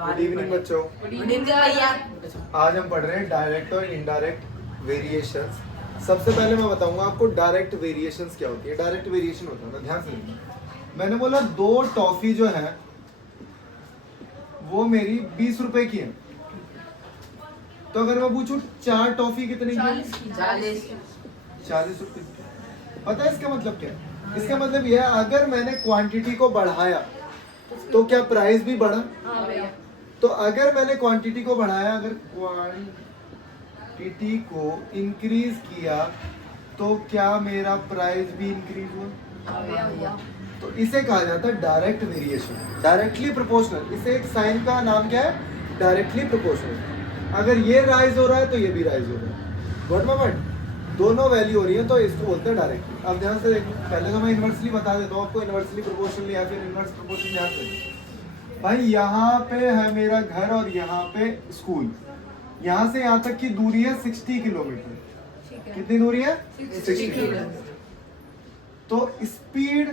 Good evening बच्चों। आज हम पढ़ रहे हैं डायरेक्ट और इनडायरेक्ट वेरिएशंस। सबसे पहले मैं बताऊंगा आपको डायरेक्ट वेरिएशंस क्या होती है। डायरेक्ट वेरिएशन होता है ना, ध्यान से देखना। मैंने बोला 2 टॉफी जो है वो मेरी 20 रुपए की है, तो अगर मैं पूछूं 4 टॉफी कितने की है? 40 रुपए। पता है इसका मतलब क्या है? इसका मतलब यह है अगर मैंने क्वांटिटी को बढ़ाया तो क्या प्राइस भी बढ़ा? तो अगर मैंने क्वांटिटी को बढ़ाया, अगर क्वांटिटी को इंक्रीज किया तो क्या मेरा प्राइस भी इंक्रीज हुआ? तो इसे कहा जाता है डायरेक्ट वेरिएशन, डायरेक्टली प्रोपोर्शनल। इसे एक साइन का नाम क्या है? Directly proportional. अगर ये राइज हो रहा है तो ये भी राइज हो रहा है। Got my point? दोनों वैल्यू हो रही है तो इसको बोलते हैं डायरेक्टली। अब ध्यान से देखो, पहले तो मैं इन्वर्सली बता देता हूँ आपको, इन्वर्सली प्रोपोर्शनल या फिर इन्वर्स प्रोपोर्शनल। ध्यान से भाई, यहाँ पे है मेरा घर और यहाँ पे स्कूल। यहाँ से यहाँ तक की दूरी है 60 किलोमीटर। कितनी दूरी है? 60 किलोमीटर। तो स्पीड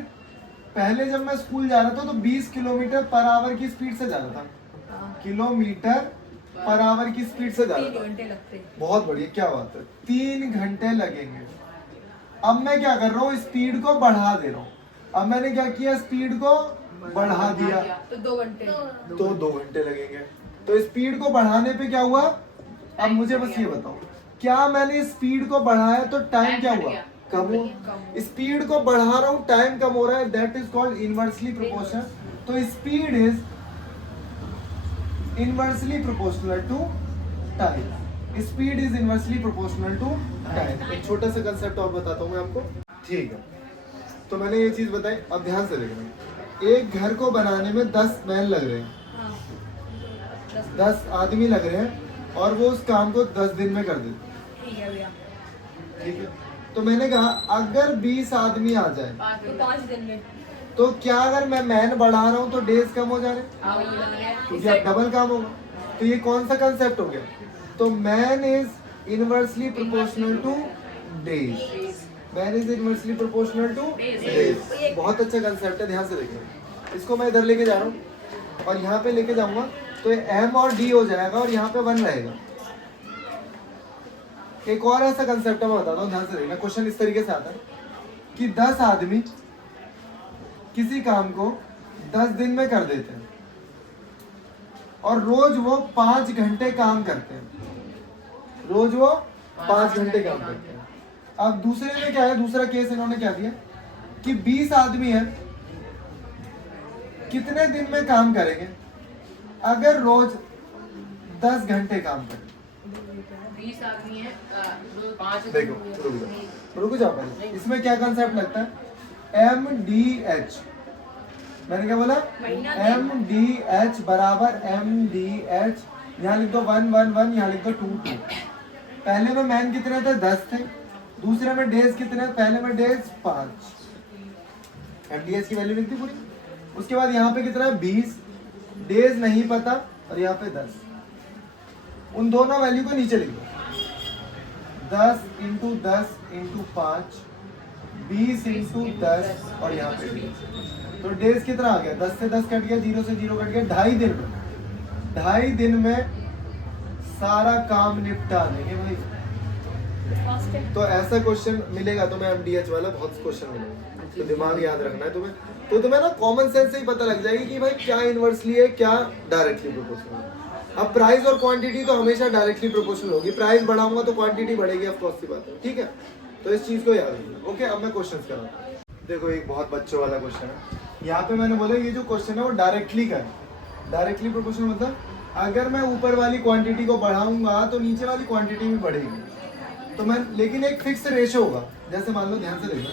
पहले जब मैं स्कूल जा रहा था तो 20 किलोमीटर पर आवर की स्पीड से जा रहा था, किलोमीटर पर आवर की स्पीड से जा रहा था। 3 घंटे लगते। बहुत बढ़िया, क्या बात है, 3 घंटे लगेंगे। अब मैं क्या कर रहा हूँ? स्पीड को बढ़ा दे रहा हूँ। अब मैंने क्या किया? स्पीड को बढ़ा दिया तो 2 घंटे। तो 2 घंटे लगेंगे। तो स्पीड को बढ़ाने पे क्या हुआ? अब मुझे बस ये बताओ, क्या मैंने स्पीड को बढ़ाया तो टाइम क्या हुआ? कम हुआ। स्पीड को बढ़ा रहा हूँ, टाइम कम हो रहा है, that is called inversely proportional. तो speed is inversely proportional to time. Speed is inversely proportional to time. एक छोटा सा कंसेप्ट और बताता हूँ मैं आपको, ठीक है? तो मैंने ये चीज बताई। अब ध्यान से देखना, एक घर को बनाने में 10 मैन लग रहे हैं, 10 आदमी लग रहे हैं और वो उस काम को 10 दिन में कर देते। ठीक है भैया। ठीक है, तो मैंने कहा अगर 20 आदमी आ जाए तो 5 दिन में। तो क्या अगर मैं मैन बढ़ा रहा हूँ तो डेज कम हो जा रहे हैं, क्योंकि अब डबल काम होगा। तो ये कौन सा कंसेप्ट हो गया? तो man is inversely proportional two days. Man is inversely proportional two days. बहुत अच्छा कंसेप्ट है, ध्यान से देखना। इसको मैं इधर लेके जा रहा हूँ और यहाँ पे लेके जाऊंगा तो एम और डी हो जाएगा और यहाँ पे 1 रहेगा। एक और ऐसा कंसेप्ट मैं बताता हूँ, ध्यान से देखना। क्वेश्चन इस तरीके से आता है कि 10 आदमी किसी काम को 10 दिन में कर देते हैं और रोज वो 5 घंटे काम करते हैं। रोज वो 5 घंटे काम करते हैं। अब दूसरे में क्या है? दूसरा केस इन्होंने क्या दिया कि 20 आदमी है, कितने दिन में काम करेंगे अगर रोज 10 घंटे काम करें? 20 आदमी है, देखो रुक जाओ पहले। इसमें क्या कंसेप्ट लगता है? MDH। मैंने क्या बोला? MDH बराबर MDH। यहाँ लिख दो 1 1 1, यहाँ लिख दो 2 2। पहले में मैन कितने थे? 10 थे। दूसरे में डेज कितने? पहले में डेज 5। MDH की वैल्यू लिख दी पूरी। उसके बाद यहाँ पे कितना है? 20। डेज नहीं पता और यहाँ पे 10। उन दोनों वैल्यू को नीचे लिख दो। 10 इंटू 10 इंटू 5, 20 इंटू 10 और यहाँ पे 20। तो डेज कितना आ गया? 10 से 10 कट गया, 0 से 0 कट गया। 2.5 दिन में, 2.5 दिन में सारा काम निपटा देंगे भाई। तो ऐसा क्वेश्चन मिलेगा तुम्हें MDH वाला, बहुत क्वेश्चन मिलेगा, तो दिमाग याद रखना है तुम्हें। तो तुम्हें ना कॉमन सेंस से ही पता लग जाएगी कि भाई क्या इनवर्सली है, क्या डायरेक्टली प्रोपोर्शनल है। अब प्राइस और क्वांटिटी तो हमेशा डायरेक्टली प्रोपोर्शनल होगी। प्राइस बढ़ाऊंगा तो क्वांटिटी बढ़ेगी, ऑफ कोर्स की बात है, ठीक है? तो इस चीज को याद रखना। ओके, अब मैं क्वेश्चंस कराता हूं। देखो एक बहुत बच्चों वाला क्वेश्चन है। यहाँ पे मैंने बोला ये जो क्वेश्चन है वो डायरेक्टली का है। डायरेक्टली प्रोपोर्शनल मतलब अगर मैं ऊपर वाली क्वांटिटी को बढ़ाऊंगा तो नीचे वाली क्वांटिटी भी बढ़ेगी। तो मैं, लेकिन एक फिक्स रेशो होगा। जैसे मान लो, ध्यान से देखो,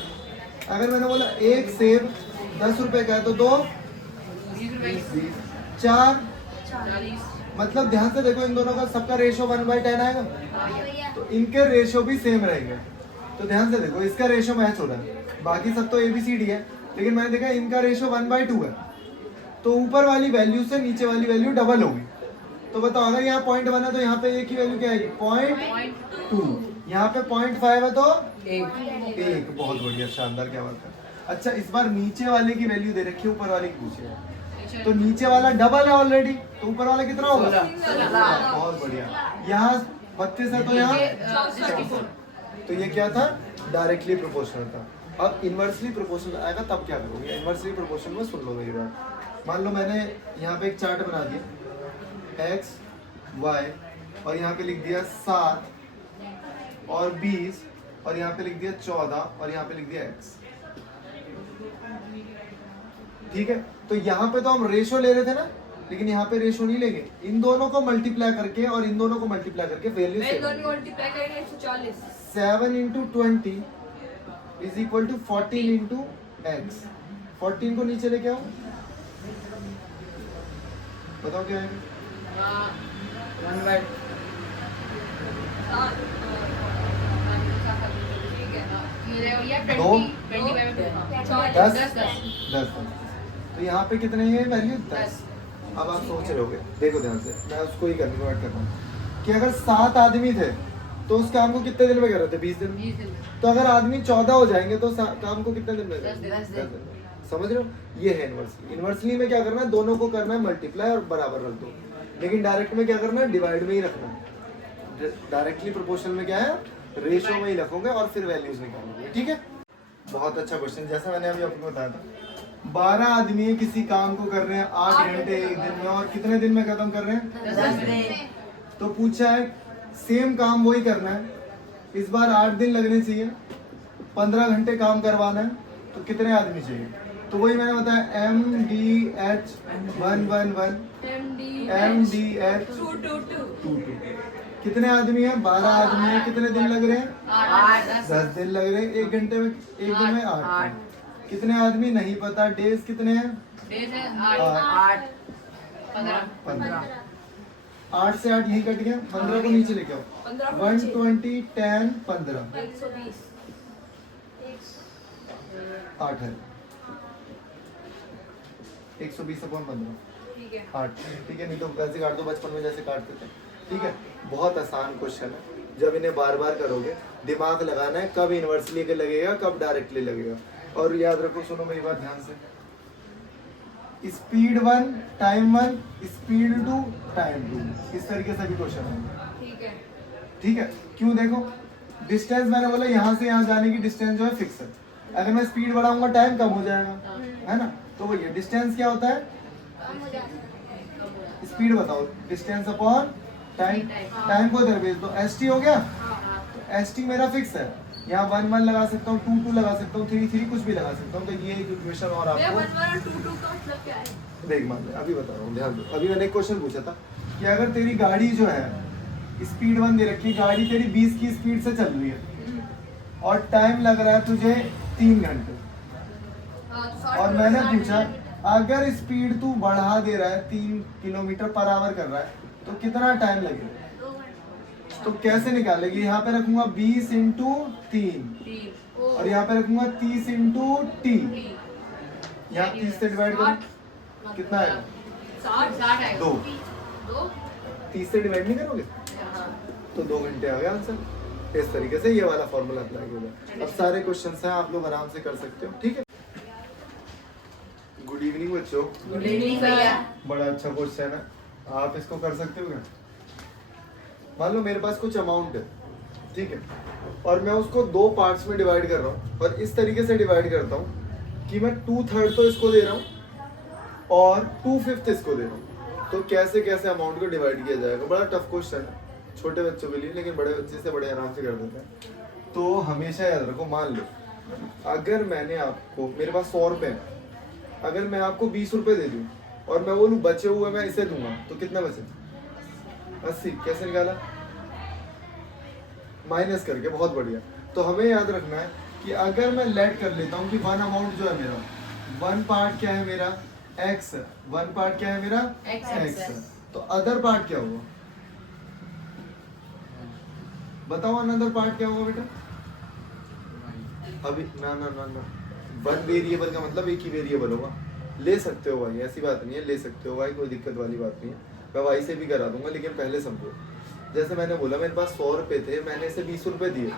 अगर मैंने बोला एक सेब 10 रुपए का है तो 2 20, 4 40। मतलब ध्यान से देखो, इन दोनों का सबका रेशो 1/10 आएगा, तो इनके रेशो भी सेम रहेंगे। तो ध्यान से देखो, इसका रेशो मैच हो रहा है। बाकी सब तो ABCD है, लेकिन मैंने देखा इनका रेशो 1/2 है। तो ऊपर वाली वैल्यू से नीचे वाली वैल्यू डबल होगी। तो बताओ, अगर यहाँ 0.1 है तो यहाँ पे एक ही वैल्यू क्या आएगी? 0.2। यहाँ पे 0.5 है तो 1। बहुत बढ़िया, शानदार, क्या बात है। अच्छा, इस बार नीचे वाले की वैल्यू दे रखी है, ऊपर वाले की पूछे। तो नीचे वाला डबल है ऑलरेडी, तो ऊपर वाला कितना होगा? 16। बहुत बढ़िया। यहाँ 32 है तो यहाँ 64। तो ये क्या था? डायरेक्टली प्रोपोर्शनल था। अब इनवर्सली प्रोपोर्शनल आएगा तब क्या करोगे? इनवर्सली प्रोपोर्शनल में सुन लो मेरी बात। मान लो मैंने यहाँ पे एक चार्ट बना दिया, x y, और यहाँ पे लिख दिया 7 और 20, और यहाँ पे लिख दिया 14, और यहाँ पे लिख दिया x। ठीक है, तो यहाँ पे तो हम रेशो ले रहे थे ना, लेकिन यहाँ पे रेशो नहीं लेंगे। इन दोनों को मल्टीप्लाई करके और इन दोनों को मल्टीप्लाई करके वैल्यू मैं दोनों मल्टीप्लाई करेंगे 140। 7 into 20 is equal to 14 into x. 14 को नीचे लेके आओ, बताओ क्या है? 1/2। ठीक है। ये भैया दो। 20 10 10। तो यहाँ पे कितने हैं वैल्यू? 10। अब आप सोच रहे होगे, देखो ध्यान से, मैं उसको ही कन्वर्ट कर रहा हूँ कि अगर 7 आदमी थे तो उस काम को कितने दिन में कर रहे थे? 20 दिन। तो अगर आदमी 14 हो जाएंगे तो काम को कितने दिन में करेंगे? 10 दिन। 10 दिन में। समझ रहे हो? ये है इनवर्सली। इनवर्सली में क्या करना है? दोनों को करना है मल्टीप्लाई और बराबर रख दो। लेकिन डायरेक्ट में क्या करना है? डिवाइड में ही रखना है। डायरेक्टली प्रोपोर्शनल में क्या है? रेशियो में ही रखोगे और फिर वैल्यूज निकालोगे। ठीक है, बहुत अच्छा क्वेश्चन। जैसा मैंने अभी आपको बताया था, 12 आदमी किसी काम को कर रहे हैं 8 घंटे एक दिन में, और कितने दिन में खत्म कर रहे हैं? 10 दिन। तो पूछा है सेम काम वही करना है, इस बार 8 दिन लगने चाहिए, 15 घंटे काम करवाना है, तो कितने आदमी चाहिए? तो वही मैंने बताया, MDH 111 MDH 22। कितने आदमी हैं? 12 आदमी हैं। कितने दिन लग रहे हैं? 10 दिन लग रहे हैं। एक घंटे में, एक दिन में 8। कितने आदमी? नहीं पता। डेज कितने हैं? डेज है 8। 8 15। 8 से 8 यही कट गया। 15 को नीचे लेके आओ। 120 10 15 120। 8 है। 120/15 ठीक है। 8। ठीक है, नहीं तो वैसे काट दो बचपन में जैसे काटते थे। ठीक है, बहुत आसान क्वेश्चन है। जब इन्हें बार बार करोगे, दिमाग लगाना है कब इनवर्सली के लगेगा, कब डायरेक्टली लगेगा। और याद रखो, सुनो मेरी बात ध्यान से, स्पीड 1 टाइम 1 स्पीड 2 टाइम 2, इस तरीके से भी क्वेश्चन है। ठीक है। ठीक है, क्यों? देखो डिस्टेंस मैंने बोला यहाँ से यहाँ जाने की डिस्टेंस जो है फिक्स है। अगर मैं स्पीड बढ़ाऊंगा टाइम कम हो जाएगा, है ना? तो वही है, डिस्टेंस क्या होता है? स्पीड बताओ, डिस्टेंस अपॉन टाइम। टाइम को इधर भेज दो, st हो गया। तो st मेरा फिक्स है, यहाँ 1 1 लगा सकता हूँ, 2 2 लगा सकता हूँ, 3 3 कुछ भी लगा सकता हूँ। तो ये एक इक्वेशन और मैं आपको 1 1 और 2 2 का मतलब क्या है? देख मान ले, अभी बता रहा हूँ, ध्यान दो। अभी मैंने एक क्वेश्चन पूछा था कि अगर तेरी गाड़ी जो है स्पीड 1 दे रखी, गाड़ी तेरी 20 की स्पीड से चल रही है और टाइम लग रहा है तुझे 3 घंटे, और मैंने पूछा अगर स्पीड तू बढ़ा दे रहा है 3 किलोमीटर पर आवर कर रहा है तो कितना टाइम लगेगा? तो कैसे निकालेगी? यहाँ पे रखूंगा 20 इंटू 3 और यहाँ पे रखूंगा 30 इंटू टी। यहाँ 30 से डिवाइड करो, कितना आएगा? 60 आएगा। 2। 2। 30 से डिवाइड नहीं करोगे तो 2 घंटे आ गया आंसर। इस तरीके से ये वाला फॉर्मूला अप्लाई होगा। अब सारे क्वेश्चंस हैं, आप लोग आराम से कर सकते हो। ठीक है, गुड इवनिंग बच्चों। गुड इवनिंग भैया। बड़ा अच्छा क्वेश्चन है, आप इसको कर सकते हो क्या? मान लो मेरे पास कुछ अमाउंट है, ठीक है, और मैं उसको 2 पार्ट्स में डिवाइड कर रहा हूँ, और इस तरीके से डिवाइड करता हूँ कि मैं 2/3 तो इसको दे रहा हूँ और 2/5 इसको दे रहा हूँ। तो कैसे कैसे अमाउंट को डिवाइड किया जाएगा? बड़ा टफ क्वेश्चन है छोटे बच्चों के लिए, लेकिन बड़े बच्चे से बड़े आराम से कर देते हैं। तो हमेशा याद रखो, मान लो अगर मैंने आपको, मेरे पास 100 रुपये है, अगर मैं आपको 20 रुपये दे दूँ और मैं बोलूँ बचे हुए मैं इसे दूंगा, तो कितना बचे? 80। कैसे निकाला? माइनस करके। बहुत बढ़िया। तो हमें याद रखना है कि अगर मैं लेट कर लेता हूँ कि 1 अमाउंट जो है मेरा, 1 पार्ट क्या है मेरा? x। 1 पार्ट क्या है मेरा? x। तो अदर पार्ट क्या होगा? बताओ, अनदर पार्ट क्या होगा बेटा? अभी ना ना ना ना, 1 वेरिएबल का मतलब एक ही वेरिएबल होगा। ले सकते हो भाई, ऐसी बात नहीं है, ले सकते हो भाई, कोई दिक्कत वाली बात नहीं है। मैं वाई से भी करा दूंगा, लेकिन पहले समझो। जैसे मैंने बोला मेरे पास 100 रुपये थे, मैंने इसे 20 रुपये दिए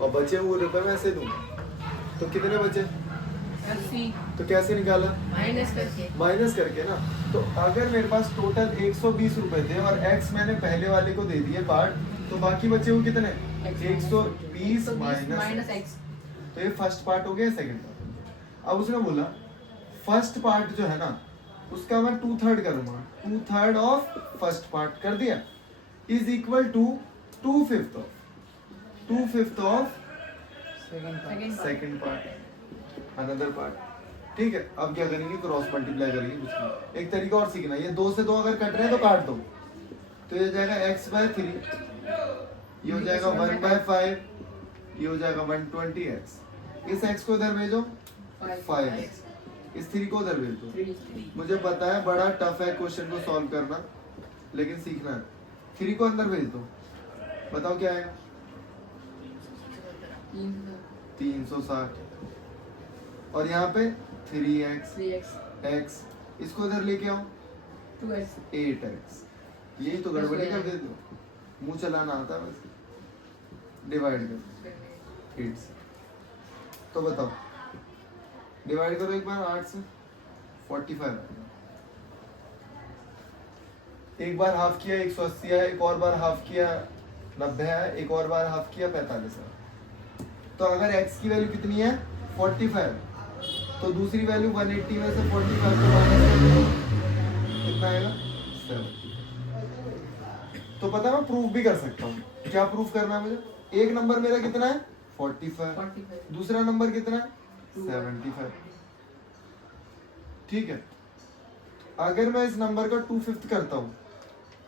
और बचे हुए रुपये मैं ऐसे दूंगा, तो कितने बचे? 80 तो कैसे निकाला? माइनस करके माइनस करके ना। तो अगर मेरे पास टोटल 120 रुपए थे और x मैंने पहले वाले को दे दिए पार्ट, तो बाकी बचे हुए कितने? 120 माइनस माइनस एक्स। तो ये फर्स्ट पार्ट हो गया, सेकंड पार्ट। अब उसने बोला फर्स्ट पार्ट जो है ना उसका मैं 2/3 करूंगा, 2/3 ऑफ फर्स्ट पार्ट कर दिया is equal to 2/5 of 2/5 of second part, another part. ठीक है, अब क्या करेंगे? क्रॉस मल्टीप्लाई करेंगे कुछ नहीं। एक तरीका और सीखना, ये 2 से 2 अगर कट रहे हैं तो काट दो, तो ये हो जाएगा x/3, ये हो जाएगा 1/5, ये हो जाएगा 120x। इस x को इधर भेजो 5x, इस 3 को उधर भेज दो। मुझे पता है बड़ा टफ है क्वेश्चन को सॉल्व करना, लेकिन सीखना है। 3 को अंदर भेज दो, बताओ क्या आएगा? 360। और यहाँ पे 3x, x, इसको इधर लेके आओ 8x। यही तो गड़बड़ी कर देते हो, मुंह चलाना आता है बस। डिवाइड कर 8 से, तो बताओ डिवाइड करो एक बार 8 से, 45। एक बार हाफ किया 180 है, एक और बार हाफ किया 90 है, एक और बार हाफ किया 45 है। तो अगर x की वैल्यू कितनी है 45, तो दूसरी वैल्यू 180 में से 45 को माइनस करो, कितना आएगा? 7। तो पता है मैं प्रूफ भी कर सकता हूँ। क्या प्रूफ करना है मुझे? एक नंबर मेरा कितना है 45, दूसरा नंबर कितना है 75। ठीक है, अगर मैं इस नंबर का 2/5 करता हूँ,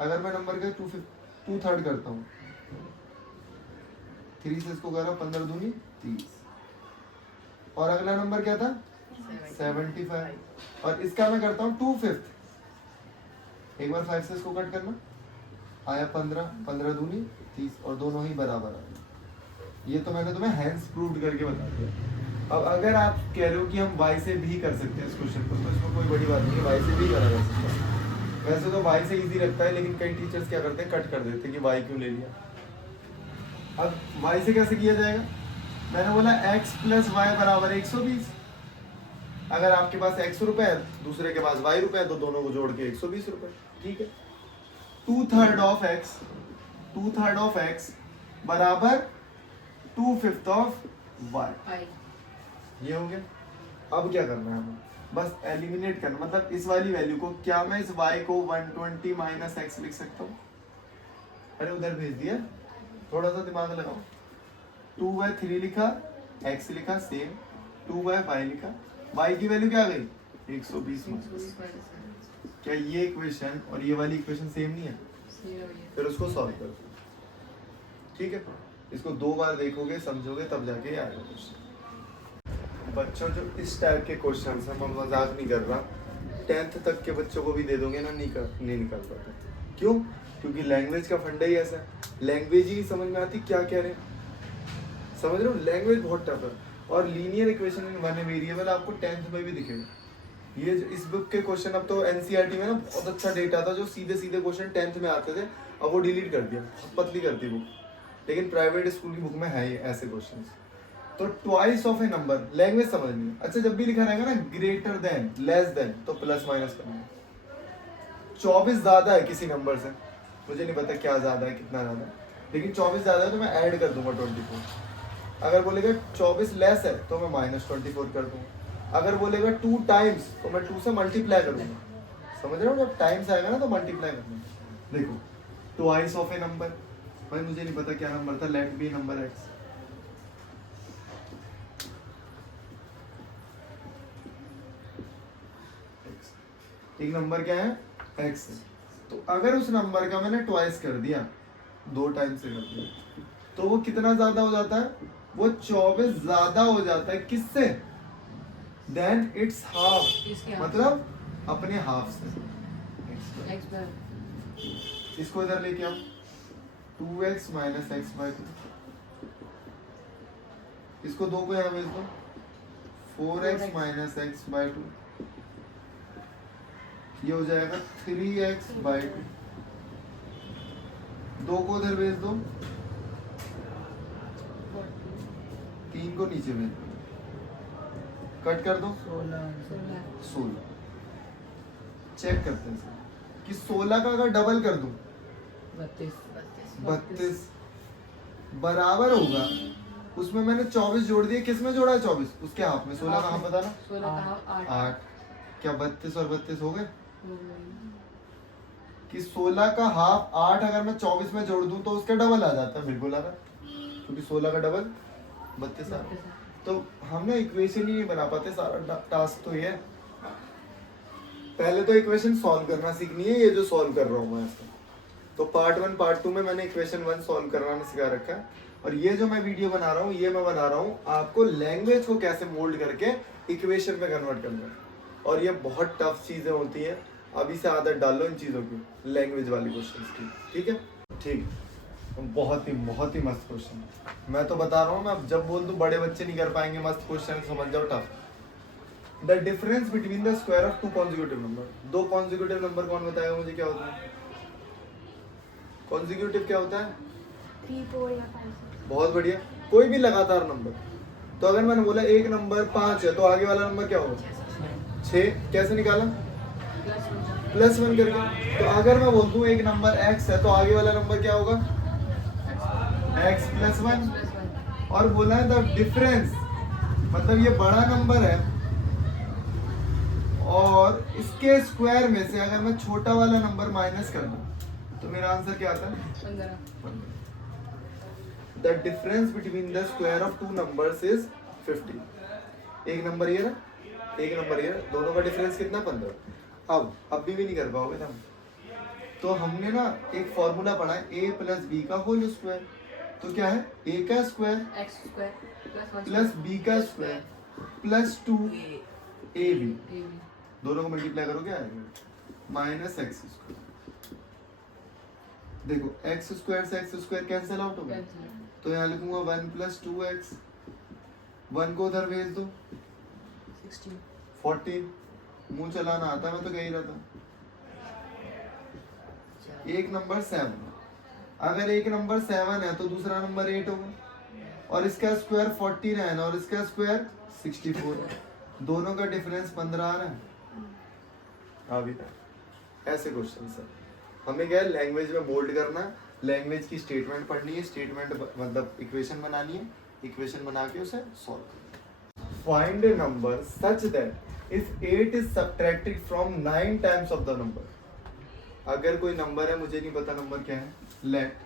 अगर मैं नंबर का 2/3 करता हूँ, 3 से इसको करा 15 दूनी 30, और अगला नंबर क्या था 75, और इसका मैं करता हूँ 2/5। एक बार 5 से इसको कट करना, आया 15, 15 दूनी 30, और दोनों ही बराबर आ गए। ये तो मैंने तुम्हें हैंड्स प्रूव्ड करके बता दिया। अब अगर आप कह रहे हो कि हम y से भी कर सकते हैं इस क्वेश्चन को, तो इसमें कोई बड़ी बात नहीं है, y से भी करा जा सकता है। वैसे तो y से इजी लगता है, लेकिन कई टीचर्स क्या करते हैं, कट कर देते हैं कि y क्यों ले लिया। अब y से कैसे किया जाएगा? मैंने बोला x प्लस वाई बराबर 120। अगर आपके पास x रुपए है, दूसरे के पास y रुपए है, तो दोनों को जोड़ के 120 रुपए। ठीक है, 2/3 ऑफ x, 2/3 ऑफ x बराबर 2/5 ऑफ y। ये हो गया। अब क्या करना है हमें? बस एलिमिनेट करना, मतलब इस वाली वैल्यू को, क्या मैं इस y को 120 माइनस x लिख सकता हूँ? अरे उधर भेज दिया, थोड़ा सा दिमाग लगाओ। 2/3 लिखा, x लिखा सेम, 2/5 लिखा, y की वैल्यू क्या आ गई 120 माइनस। क्या ये इक्वेशन और ये वाली इक्वेशन सेम नहीं है? फिर उसको सॉल्व करो। ठीक है, इसको 2 बार देखोगे, समझोगे, तब जाके आएगा क्वेश्चन। बच्चों जो इस टाइप के क्वेश्चन हैं, मैं मजाक नहीं कर रहा, 10th तक के बच्चों को भी दे दोगे ना, नहीं निकाल पाते। क्यों? क्योंकि लैंग्वेज का फंडा ही ऐसा है, लैंग्वेज ही नहीं समझ में आती क्या कह रहे हैं। समझ रहे हो, लैंग्वेज बहुत टफ है। और linear equation in one variable आपको 10th में भी दिखेगा। ये इस बुक के क्वेश्चन, अब तो एनसीईआरटी में ना बहुत अच्छा डेटा था, जो सीधे सीधे क्वेश्चन 10th में आते थे, अब वो डिलीट कर दिया, बहुत पतली कर दी बुक। लेकिन प्राइवेट स्कूल की बुक में है ऐसे क्वेश्चन। तो twice of A number, language समझनी है। अच्छा, जब भी लिखा रहेगा ना ग्रेटर देन, लेस देन, तो प्लस माइनस करना है। 24 ज्यादा है किसी नंबर से, मुझे नहीं पता क्या ज्यादा है, कितना ज्यादा है, लेकिन 24 ज्यादा है तो मैं ऐड कर दूंगा 24। अगर बोलेगा 24 लेस है तो मैं -24 कर दूंगा। अगर बोलेगा 2 टाइम्स तो मैं 2 से मल्टीप्लाई करूंगा। समझ रहे हो, जब टाइम्स आएगा ना तो मल्टीप्लाई करना। देखो, ट्वाइस ऑफ ए नंबर, भाई मुझे नहीं पता क्या नंबर था, लेट बी नंबर x। एक नंबर क्या है x है, तो अगर उस नंबर का मैंने ट्वाइस कर दिया, 2 टाइम से कर दिया, तो वो कितना ज्यादा हो जाता है? वो 24 ज्यादा हो जाता है। किससे? देन इट्स हाफ, मतलब अपने हाफ से। इसको इधर लेके आओ, 2x माइनस x/2। इसको 2 को यहाँ भेज दो, 4x माइनस x/2। ये हो जाएगा 3x/2। 2 को उधर भेज दो, 3 को नीचे भेज दो, कट कर दो 16। चेक करते हैं सर कि 16 का अगर डबल कर दूं 32 बराबर होगा, उसमें मैंने 24 जोड़ दिए, किस में जोड़ा है 24? उसके हाफ में। 16 का हाफ बताना 16 का 8 8। क्या 32 और 32 हो गए? कि 16 का हाफ 8 अगर मैं 24 में जोड़ दूं तो उसका डबल आ जाता है। बिल्कुल आ रहा है, क्योंकि 16 का डबल 32 आ रहा है। तो हम ना इक्वेशन ही नहीं बना पाते, सारा टास्क तो ये है। पहले तो इक्वेशन सॉल्व करना सीखनी है, ये जो सॉल्व कर रहा हूँ मैं इसका। तो पार्ट 1 पार्ट 2 में मैंने इक्वेशन 1 सॉल्व करना सिखा रखा है, और ये जो मैं वीडियो बना रहा हूँ ये मैं बना रहा हूँ आपको लैंग्वेज को कैसे मोल्ड करके इक्वेशन में कन्वर्ट करना है। और ये बहुत टफ चीज़ें होती हैं, अभी से आदत डाल लो इन चीज़ों की, लैंग्वेज वाली क्वेश्चंस की। ठीक है, ठीक, बहुत ही मस्त क्वेश्चन। मैं तो बता रहा हूँ, मैं जब बोल दूँ बड़े बच्चे नहीं कर पाएंगे मस्त क्वेश्चन, समझ जाओ tough. The difference between the square of 2 consecutive number. 2 consecutive number कौन बताएगा मुझे क्या होता है? कॉन्जिक्यूटिव क्या होता है? 3, 4 या 5। बहुत बढ़िया, कोई भी लगातार नंबर। तो अगर मैंने बोला एक नंबर 5 है तो आगे वाला नंबर क्या होगा? 6। कैसे निकाला? +1 करके। तो अगर मैं बोल दूं एक नंबर x है तो आगे वाला नंबर क्या होगा? x + 1। और बोला है द डिफरेंस, मतलब ये बड़ा नंबर है और इसके स्क्वायर में से अगर मैं छोटा वाला नंबर माइनस कर दूं तो मेरा आंसर क्या आता है? 15। The difference between the square of 2 numbers is 50। एक नंबर ये ना, एक नंबर ये, दोनों का डिफरेंस कितना? 15। अब भी नहीं कर पाओगे ना। तो हमने ना एक फॉर्मूला पढ़ा है a + b का होल स्क्वायर। तो क्या है? a का स्क्वायर x² प्लस b का स्क्वायर प्लस 2ab, दोनों को मल्टीप्लाई करो क्या आएगा? -x²। देखो x² से x² कैंसिल आउट हो गया, तो यहाँ लिखूंगा 1 + 2x। 1 को उधर भेज दो 14। मुंह चलाना आता है, मैं तो कह ही रहा था। एक नंबर 7, अगर एक नंबर 7 है तो दूसरा नंबर 8 होगा, और इसका स्क्वायर 49 और इसका स्क्वायर 64, दोनों का डिफरेंस 15 आ रहा है। अभी ऐसे क्वेश्चन सर हमें क्या है, लैंग्वेज में बोल्ड करना, लैंग्वेज की स्टेटमेंट पढ़नी है, स्टेटमेंट मतलब इक्वेशन बनानी है, इक्वेशन बना के उसे सॉल्व करना। Find A number such that if 8 is subtracted from 9 times of the number. अगर कोई नंबर है, मुझे नहीं पता नंबर क्या है, let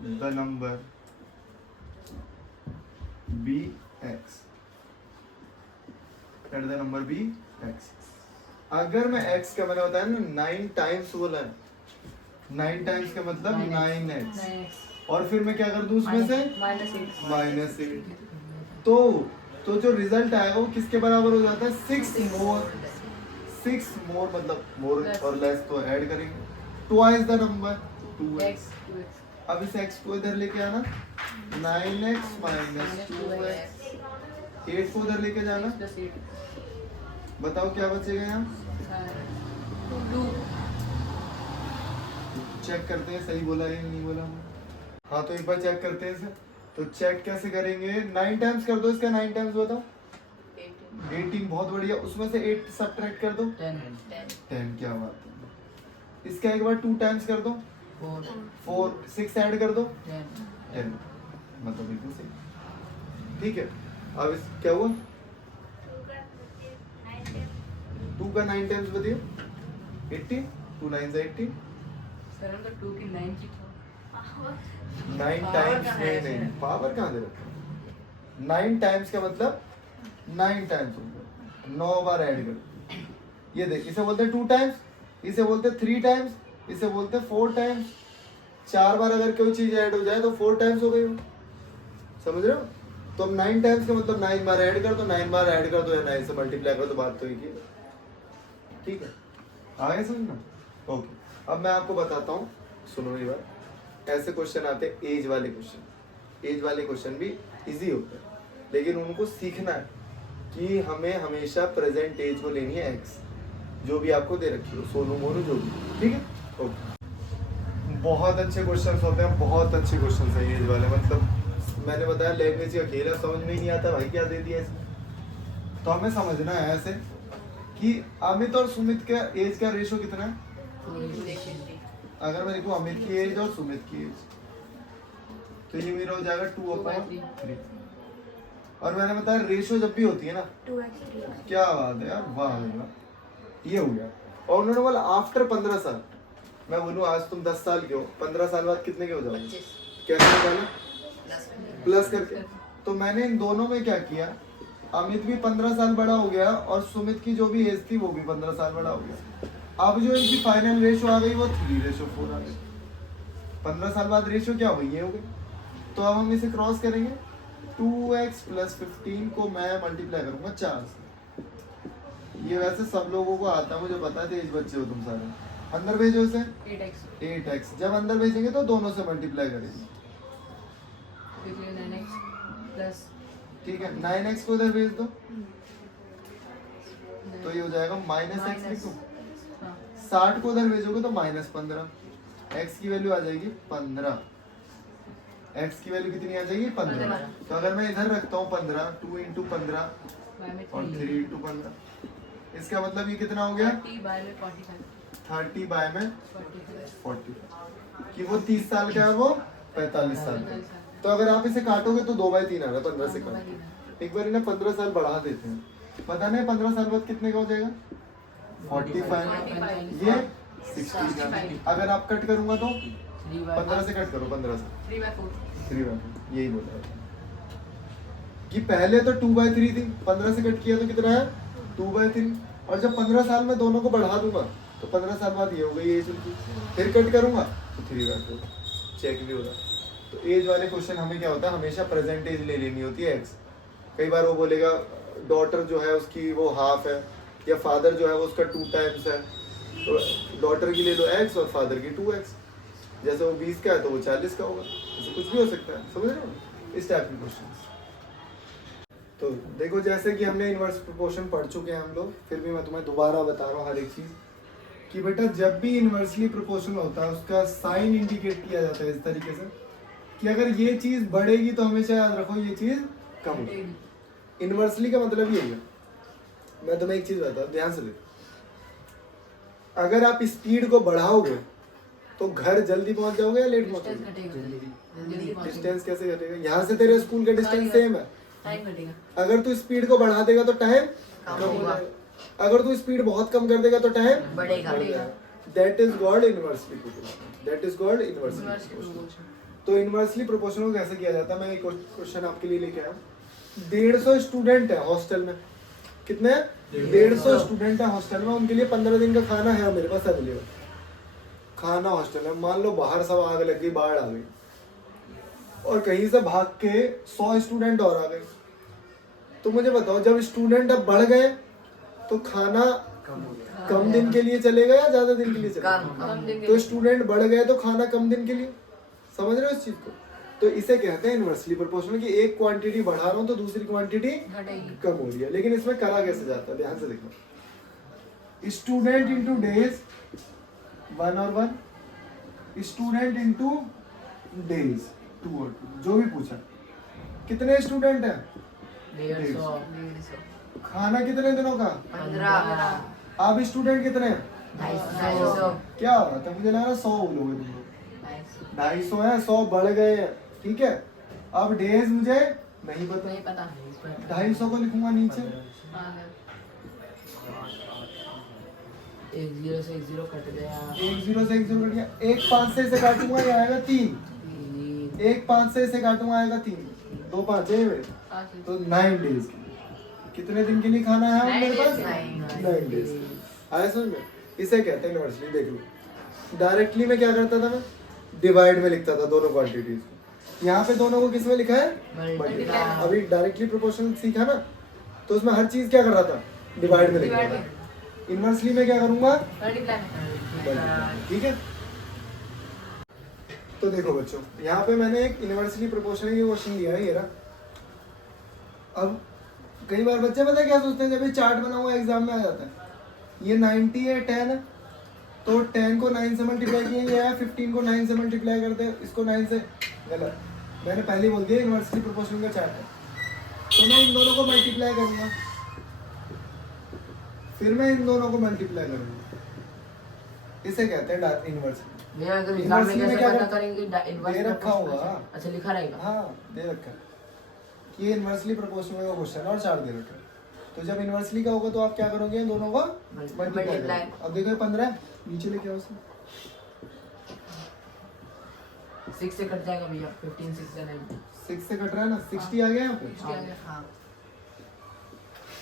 the number be x, let the number be x। अगर मैं x का मैंने बताया ना 9 टाइम्स बोला है, 9 टाइम्स का मतलब 9x, और फिर मैं क्या कर दूं उसमें से -8, तो जो रिजल्ट आएगा वो किसके बराबर हो जाता है? 6 मोर मतलब मोर और लेस तो ऐड करेंगे, ट्वाइस द नंबर 2x। अब इस x को इधर लेके आना, 9x - 2x, 8 को उधर लेके जाना, बताओ क्या बचेगा यहाँ? चेक करते हैं सही बोला या नहीं बोला। हाँ तो एक बार चेक करते हैं इसे। तो चेक कैसे करेंगे? 9 टाइम्स कर दो इसका, 9 टाइम्स बताओ। 18, बहुत बढ़िया। उसमें से 8 सब्ट्रैक्ट कर दो, 10। क्या बात है। इसका एक बार 2 टाइम्स कर दो, 4, 6 ऐड कर दो, 10। मतलब बिल्कुल सही। ठीक है, अब इस क्या हुआ? 2 का 9 टाइम्स बताइए, 80। 2 9 से 80। सर हम तो 2 की 9 की 9 टाइम्स नहीं, पावर कहाँ दे रखा? 9 टाइम्स का मतलब 9 टाइम्स होगा, 9 बार ऐड करो। ये देख, इसे बोलते हैं 2 टाइम्स, इसे बोलते हैं 3 टाइम्स, इसे बोलते हैं 4 टाइम्स। 4 बार अगर कोई चीज ऐड हो जाए तो 4 टाइम्स हो गई वो, समझ रहे हो? तो अब 9 टाइम्स का मतलब 9 बार ऐड कर दो, 9 बार ऐड कर दो या 9 से मल्टीप्लाई कर दो, बात तो एक ही है। ठीक है, आगे समझना। ओके, अब मैं आपको बताता हूँ, सुनो मेरी बात। ऐसे क्वेश्चन आते हैं एज वाले क्वेश्चन। एज वाले क्वेश्चन भी इजी होते हैं, लेकिन उनको सीखना है कि हमें हमेशा प्रेजेंट एज को लेनी है x, जो भी आपको दे रखी हो, सोनू मोनू जो भी। ठीक है, ओके। बहुत अच्छे क्वेश्चन होते हैं, बहुत अच्छे क्वेश्चन है एज वाले। मतलब मैंने बताया लैंग्वेज का खेल है, समझ में ही नहीं आता भाई क्या दे दिया इसमें। तो हमें समझना है ऐसे कि अमित और सुमित का एज का रेशो कितना है। अगर मैं लिखूं अमित की एज और सुमित की एज, तो ये मेरा हो जाएगा 2/3। और मैंने बताया रेशो जब भी होती है ना, 2x 3x। क्या बात है यार, वाह भाई वाह, ये हो गया। और उन्होंने बोला आफ्टर 15 साल, मैं बोलूं आज तुम 10 साल के हो, 15 साल बाद कितने के हो जाओगे, कैसे निकाला, प्लस करके। तो मैंने इन दोनों में क्या किया, अमित भी 15 साल बड़ा हो गया और सुमित की जो भी एज थी वो भी 15 साल बड़ा हो गया। अब जो इनकी फाइनल रेशो आ गई वो 3:4 आ गई। 15 साल बाद रेशो क्या हुई, ये हो गई। तो अब हम इसे क्रॉस करेंगे, 2x + 15 को मैं मल्टीप्लाई करूंगा 4 से। ये वैसे सब लोगों को आता है, मुझे पता है, तेज बच्चे हो तुम सारे। अंदर भेजो इसे 8x। जब अंदर भेजेंगे तो दोनों से मल्टीप्लाई करेंगे, ठीक है। 9x को इधर भेज दो, तो ये हो जाएगा -x लिखो। 60 को उधर भेजोगे तो -15। x की वैल्यू आ जाएगी 15। x की वैल्यू कितनी आ जाएगी 15। तो अगर मैं इधर रखता हूँ 15, 2 × 15 और 3 × 15, इसका मतलब ये कितना हो गया 30 बाय में 40, कि वो 30 साल का है, वो 45 साल का। तो अगर आप इसे काटोगे तो 2/3 आ रहा है, 15 से काट। एक बार इन्हें 15 साल बढ़ा देते हैं, पता नहीं 15 साल बाद कितने का हो जाएगा 45, ये 60। अगर आप कट करूंगा तो 15 से कट करो, 15 से 3/4, यही बोल रहा था कि पहले तो 2/3 थी, 15 से कट किया तो कितना है 2/3। और जब 15 साल में दोनों को बढ़ा दूंगा तो 15 साल बाद ये हो गई एज उनकी, फिर कट करूंगा तो 3/4, चेक भी होगा। तो एज वाले क्वेश्चन हमें क्या होता है, हमेशा प्रेजेंट एज ले लेनी होती है x। कई बार वो बोलेगा डॉटर जो है उसकी वो हाफ है, या फादर जो है वो उसका 2 टाइम्स है, तो डॉटर की ले लो x और फादर की 2x। जैसे वो 20 का है तो वो 40 का होगा, ऐसे कुछ भी हो सकता है, समझ रहे हो, इस टाइप के क्वेश्चन। तो देखो जैसे कि हमने इनवर्स प्रोपोर्शन पढ़ चुके हैं हम लोग, फिर भी मैं तुम्हें दोबारा बता रहा हूँ हर एक चीज़ कि बेटा जब भी इनवर्सली प्रोपोर्शनल होता है उसका साइन इंडिकेट किया जाता है इस तरीके से कि अगर ये चीज़ बढ़ेगी तो हमेशा याद रखो ये चीज़ कम होगी। इनवर्सली का मतलब यही है। मैं तुम्हें एक चीज़ बताता हूँ, ध्यान से देखो, अगर आप स्पीड को बढ़ाओगे तो घर जल्दी पहुंच जाओगे या लेट पहुंचोगे। डिस्टेंस कैसे घटेगा, यहाँ से तेरे स्कूल का डिस्टेंस सेम है, अगर तू स्पीड को बढ़ा देगा तो टाइम कम हो जाएगा, अगर तू स्पीड बहुत कम कर देगा तो टाइम बढ़ेगा। That is called inversely proportional, that is called inversely proportional. तो इनवर्सली प्रोपोर्शनल कैसे किया जाता है, मैं एक क्वेश्चन आपके लिए लेके आया। 150 स्टूडेंट है हॉस्टल में, कितने 150 स्टूडेंट है हॉस्टल में, उनके लिए 15 दिन का खाना है मेरे पास अवेलेबल। खाना हॉस्टल है, मान लो बाहर सब आग लग गई, बाढ़ आ गई और कहीं से भाग के 100 स्टूडेंट और आ गए, तो मुझे बताओ जब स्टूडेंट अब बढ़ गए तो खाना कम दिन के लिए चलेगा या ज्यादा दिन के लिए चलेगा। तो स्टूडेंट बढ़ गए तो खाना कम दिन के लिए, समझ रहे हो इस चीज को। तो इसे कहते हैं इनवर्सली प्रोपोर्शनल कि एक क्वांटिटी बढ़ा रहा हूं तो दूसरी क्वांटिटी कम हो रही है। लेकिन इसमें करा कैसे जाता है, ध्यान से देखो, स्टूडेंट इंटू डेज 1 और 1, स्टूडेंट इंटू डेज 2 और 2, जो भी पूछा। कितने स्टूडेंट हैं 150। खाना कितने दिनों का 15। अब स्टूडेंट कितने हैं 250। क्या बात है, मुझे लग रहा 100 बोलोगे तुम लोग। 250 है, 100 बढ़ गए हैं, ठीक है। अब डेज मुझे नहीं पता, 250 को लिखूंगा नीचे, 1 0 से 1 0 कट गया, 1 0 से 1 0 कट गया। 1 5 से इसे काटूंगा ये आएगा 3, 1 5 से इसे काटूंगा आएगा 3, 2 5 है मेरे, तो 9 डेज के कितने दिन के लिए खाना है मेरे पास 9 डेज। आया समझ में, इसे कहते हैं इनवर्सली। देख लो डायरेक्टली में क्या करता था, मैं डिवाइड में लिखता था दोनों क्वांटिटीज को, यहाँ पे दोनों को किस में लिखा है मल्टीप्लाई। अभी डायरेक्टली प्रोपोर्शनल सीखा ना, तो उसमें हर चीज क्या कर रहा था, डिवाइड में लिख रहा था। इनवर्सली में क्या करूंगा, ठीक है। तो देखो बच्चों, यहाँ पे मैंने एक इनवर्सली प्रोपोर्शनल की क्वेश्चन दिया है ये रहा। अब कई बार बच्चे पता है क्या सोचते हैं, जब ये चार्ट बना हुआ एग्जाम में आ जाता है, ये 90 है 10 है, तो 10 को 9 से मल्टीप्लाई किया, ये है 15 को 9 से मल्टीप्लाई करते हैं, इसको 9 से, गलत, मैंने पहले बोल दिया इनवर्सली प्रोपोर्शनल का चार्ट है। तो मैं इन दोनों को मल्टीप्लाई करूंगा, फिर मैं इन दोनों को मल्टीप्लाई करूंगा, इसे कहते हैं इनवर्स। भैया अगर एग्जाम में Inversely में कैसे क्या पता कर- करेंगे इनवर्स दे रखा होगा। अच्छा लिखा रहेगा। हाँ दे रखा है कि ये इनवर्सली प्रोपोर्शनल का क्वेश्चन है और 4 दे रखा है। तो जब इनवर्सली का होगा तो आप क्या करोगे, इन दोनों को मल्टीप्लाई Multiply। करोगे। अब देखो ये 15 है, नीचे लेके आओ उसे। 6 से कट जाएगा भैया 15 6 से नहीं 6 से कट रहा है ना, 60 आ गया यहाँ पे। 60 आ गया। हाँ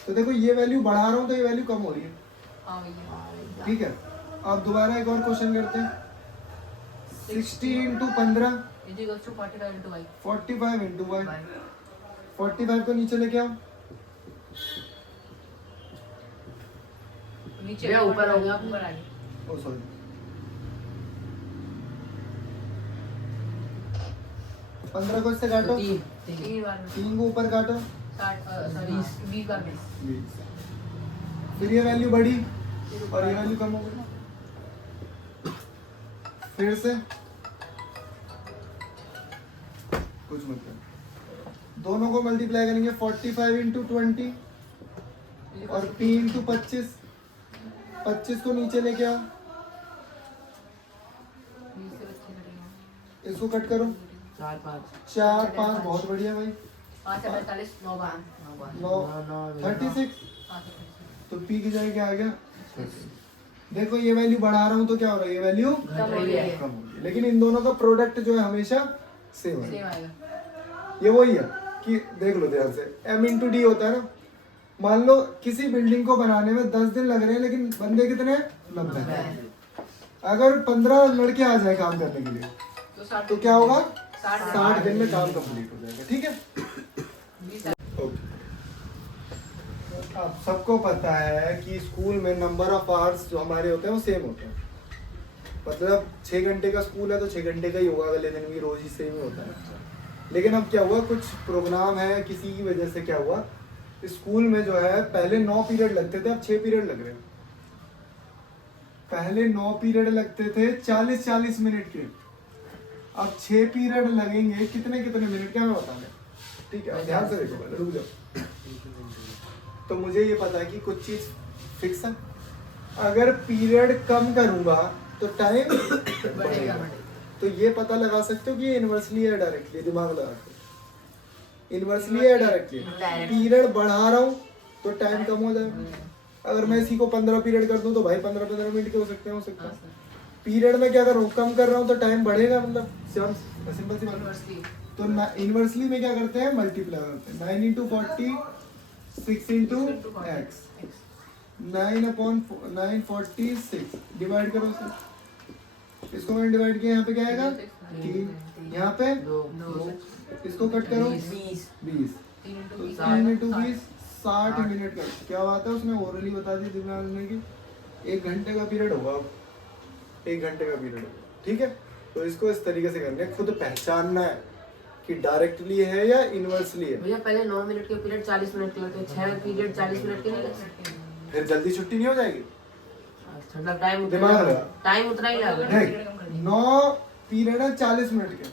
तो देखो ये वैल्यू बढ़ा रहा हूँ तो ये वैल्यू कम हो रही है, हाँ भैया। ठीक है। अब दोबारा एक और क्वेश्चन करते हैं। 60 into 15 is equal to 45 into y 45 into y. by 45 को नीचे लेके आओ, नीचे भैया ऊपर हो गया। ऊपर आ गया। ओ सॉरी 15 को इससे काटो, 3 बार में 3 को ऊपर काटो, 60 सॉरी 20 बार में 20। फिर ये वैल्यू बढ़ी और ये वैल्यू कम हो गई। फिर से कुछ मतलब दोनों को मल्टीप्लाई करेंगे 45 इंटू 20 और p इंटू 25। 25 को नीचे लेके आओ, 20 से बच्चे करेंगे इसको कट करो। 4 5 4 5 बहुत बढ़िया भाई। 5 से 45 9 बार 9 बार 9 36 5 से तो p की जगह क्या आ गया। देखो ये वैल्यू बढ़ा रहा हूँ तो क्या हो रहा है, ये वैल्यू घट रही है। कम हो रही है। लेकिन इन दोनों का प्रोडक्ट जो है हमेशा सेम है। सेम आएगा। ये वही है कि देख लो ध्यान से, m इंटू डी होता है ना। मान लो किसी बिल्डिंग को बनाने में 10 दिन लग रहे हैं लेकिन बंदे कितने 90। अगर 15 लड़के आ जाए काम करने के लिए तो 60 तो क्या होगा, 60 60 दिन में काम कंप्लीट हो जाएगा, ठीक है। 20 ओके। अब सबको पता है कि स्कूल में नंबर ऑफ आवर्स जो हमारे होते हैं वो सेम होते हैं। मतलब 6 घंटे का स्कूल है तो 6 घंटे का ही होगा, अगले दिन भी रोज ही सेम ही होता है। लेकिन अब क्या हुआ, कुछ प्रोग्राम है किसी की वजह से क्या हुआ, स्कूल में जो है पहले 9 पीरियड लगते थे, अब 6 पीरियड लग रहे हैं। पहले 9 पीरियड लगते थे 40-40 मिनट के, अब 6 पीरियड लगेंगे कितने कितने मिनट के, हमें बताना है, ठीक है। अब ध्यान से देखो, पहले रुक जाओ। तो मुझे ये पता है कि कुछ चीज फिक्स है, अगर पीरियड कम करूंगा तो टाइम बढ़ेगा। तो ये पता लगा सकते हो कि ये इनवर्सली है डायरेक्टली, दिमाग लगा के इनवर्सली है डायरेक्टली। पीरियड बढ़ा रहा हूँ तो टाइम कम हो जाएगा। अगर मैं इसी को 15 पीरियड कर दूं तो भाई 15-15 मिनट के हो सकते हैं, पीरियड में क्या कर रहा हूँ, कम कर रहा हूँ तो टाइम बढ़ेगा। मतलब सिंपल सी बात है। तो इनवर्सली में क्या करते हैं, मल्टीप्लाई करते हैं। 9 इंटू 40 6 इंटू एक्स, 9/9 46 डिवाइड करो इसे। इसको मैंने डिवाइड किया, यहाँ पे क्या आएगा 3, यहाँ पे 2, इसको कट करो 20, 3 इंटू 20 60 मिनट का। क्या बात है, उसने ओरली बता दी दिमाग में कि 1 घंटे का पीरियड होगा, 1 घंटे का पीरियड होगा, ठीक है। तो इसको इस तरीके से करना है, खुद पहचानना है कि डायरेक्टली है या इनवर्सली है। भैया पहले 9 मिनट के पीरियड 40 मिनट के होते हैं, 6 पीरियड 40 मिनट के नहीं लग सकते। फिर जल्दी छुट्टी नहीं हो जाएगी, मतलब टाइम दिमाग लगा। टाइम उतना ही लगेगा। देख 9 पीरियड है 40 मिनट के,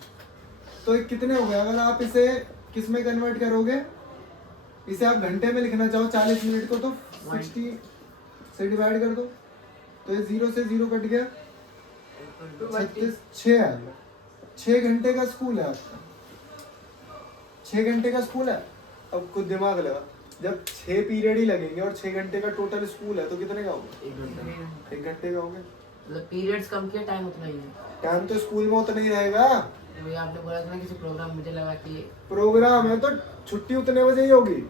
तो ये कितने हो गए। अगर आप इसे किस में कन्वर्ट करोगे, इसे आप घंटे में लिखना चाहो 40 मिनट को, तो 60 से डिवाइड कर दो, तो ये 0 से 0 कट गया, 36 6 आ गया। 6 घंटे का स्कूल है आपका, 6 घंटे का स्कूल है। अब खुद दिमाग लगा, जब 6 पीरियड ही लगेंगे और 6 घंटे का टोटल स्कूल है तो कितने का होगा, 1 घंटा। 1 घंटे का होगा। मतलब पीरियड्स कम किया, टाइम उतना ही है। टाइम तो स्कूल में उतना ही रहेगा। तो भैया आपने बोला था ना किसी प्रोग्राम, मुझे लगा कि प्रोग्राम है तो छुट्टी उतने बजे ही होगी,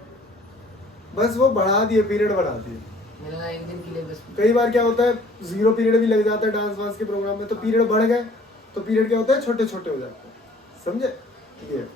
बस वो बढ़ा दिए, पीरियड बढ़ा दिए। मुझे लगा 1 दिन के लिए बस। कई बार क्या होता है 0 पीरियड भी लग जाता है डांस वांस के प्रोग्राम में, तो पीरियड बढ़ गए तो पीरियड क्या होता है छोटे छोटे हो जाते हैं, समझे। ये